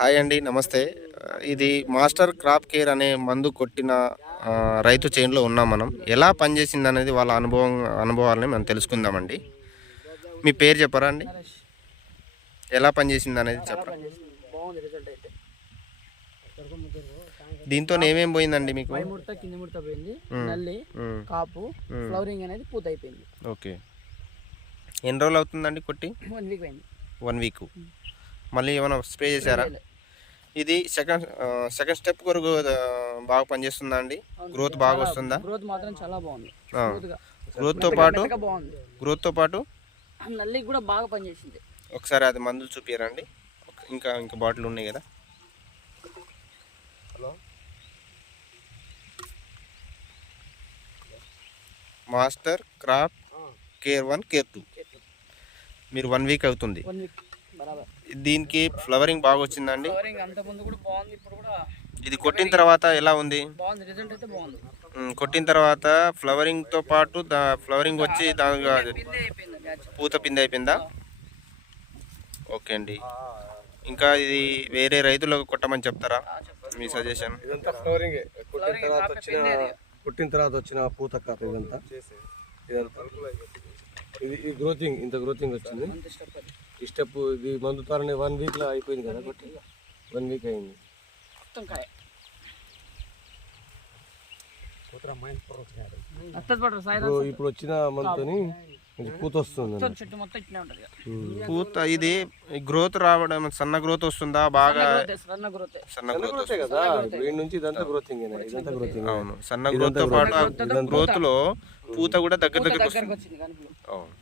Hi అండి. నమస్తే. ఇది మాస్టర్ క్రాప్ కేర్ అనే మందు కొట్టిన రైతు చేనులో ఉన్నాం మనం. ఎలా పనిచేసిందనేది వాళ్ళ అనుభవాలని మనం తెలుసుకుందామండి. మీ పేరు చెప్పరా అండి? నరేష్ ఎలా పనిచేసిందనేది చాలా చెప్పరా? పని చేసింది. బాగుంది రిజల్ట్ అయితే. దీంతో ఏమేమి పోయిందండి మీకు? పై ముడత కింది ముడత పోయింది. హ్మ్. నల్లి హ్మ్. కాపు హ్మ్. ఫ్లవరింగ్ అనేది పూత అయిపోయింది. ఓకే. ఎన్ని రోజులు అవుతుందండి కొట్టి? 1 వీక్ అయింది. 1 వీక్. మళ్ళీ ఏమైనా స్ప్రే చేశారా? చేయలే. ఇది సెకండ్ స్టెప్ కొరకు బాగా పనిచేస్తుందా అండి? అవును. గ్రోత్ బాగా చాలా వస్తుందా? గ్రోత్ మాత్రం చాలా బాగుంది. ఆ. స్మూత్ గా గ్రోత్తో పాటు మెత్తగా బాగుంది. గ్రోత్తో పాటు నల్లికి కూడా బాగా పనిచేసింది. ఒకసారి అది మందులు చూపియరండి. ఇంకా ఇంకా బాటిల్ ఉన్నాయి కదా. Hello, master crop care 1 care 2 మీరు 1 వీక్ అవుతుంది. 1 వీక్ బరాబర్. దీనికి ఫ్లవరింగ్ బాగా వచ్చిందండి. ఫ్లవరింగ్ అంత ముందు కూడా బాగుంది. ఇప్పుడు కూడా ఇది కొట్టిన తర్వాత ఎలా ఉంది? బాగుంది. రిజల్ట్ అయితే బాగుంది. కొట్టిన తర్వాత ఫ్లవరింగ్తో పాటు ఫ్లవరింగ్ వచ్చి పిందే అయిపోయింది బ్యాచ్. పూత పిండి అయిపోయిందా? ఓకే అండి. ఇంకా ఇది వేరే రైతులకు కొట్టమని చెప్తారా? మీ సజెషన్? ఇదంతా ఫ్లవరింగే. కొట్టిన తర్వాత వచ్చిన పూత కథ ఇదంతా. ఇది గ్రోతింగ్, ఇంత గ్రోతింగ్ వచ్చింది. ఈ స్టెప్ ఇది మందు త్వరనే 1 వీక్లో అయిపోయింది కదా. కొట్టి 1 వీక్ అయింది. మొత్తం కాయ ఇప్పుడు వచ్చిన మందుతోని పూత వస్తుంది. చెట్టు మొత్తం ఇట్లే ఉంటది. పూత ఇది గ్రోత్ రావడం సన్న గ్రోత్ వస్తుందా? బాగా సన్న గ్రోత్. సన్న గ్రోత్ కదా. వీడి నుంచి ఇదంతా గ్రోతింగ్, ఇదంతా గ్రోతింగ్. అవును, సన్న గ్రోత్ తో పాటు ఆ గ్రోత్ లో పూత కూడా దగ్గరకు వచ్చింది కనుపులో. అవును.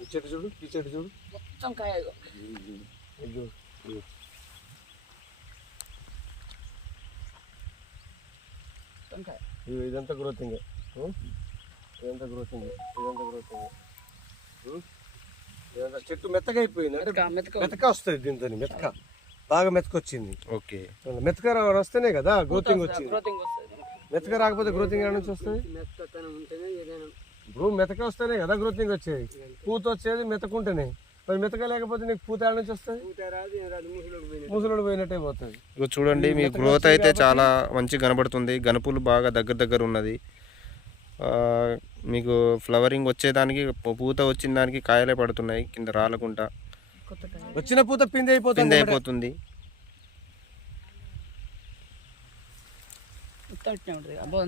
ఈ చెట్టు చూడు, ఈ చెట్టు చూడు, మొత్తం కాయ ఇది మొత్తం కాయ. ఇదంతా గ్రోతింగ్, ఇదంతా గ్రోతింగ్, ఇదంతా గ్రోతింగ్. ఇదంతా చెట్టు మెత్తగా అయిపోయింది. అంటే మెతక వస్తుంది దీంతో, మెతక బాగా మెతక వచ్చింది. ఓకే. మెతక వస్తేనే కదా గ్రోతింగ్ వచ్చింది. గ్రోతింగ్ వస్తుంది. మెతక రాకపోతే గ్రోతింగ్ ఎక్కడ నుంచి వస్తుంది? ఇప్పుడు మెతక వస్తేనే కదా గ్రోతింగ్ వచ్చేది. పూత వచ్చేది మెతకుంటేనే. మరి మెతక లేకపోతే నీకు పూత ఎక్కడ నుంచి వస్తుంది? ముసలోడు పోయినట్టే పోతుంది. ఇగో చూడండి, మీ గ్రోత్ అయితే చాలా మంచిగా కనబడుతుంది. గనుపులు బాగా దగ్గర ఉన్నది. మీకు ఫ్లవరింగ్ వచ్చేదానికి, పూత వచ్చిన దానికి కాయలే పడుతున్నాయి కింద రాలకుండా. వచ్చిన పూత పిండి అయిపోతుంది. మొత్తం ఇట్లే ఉంటుంది. అబ్బో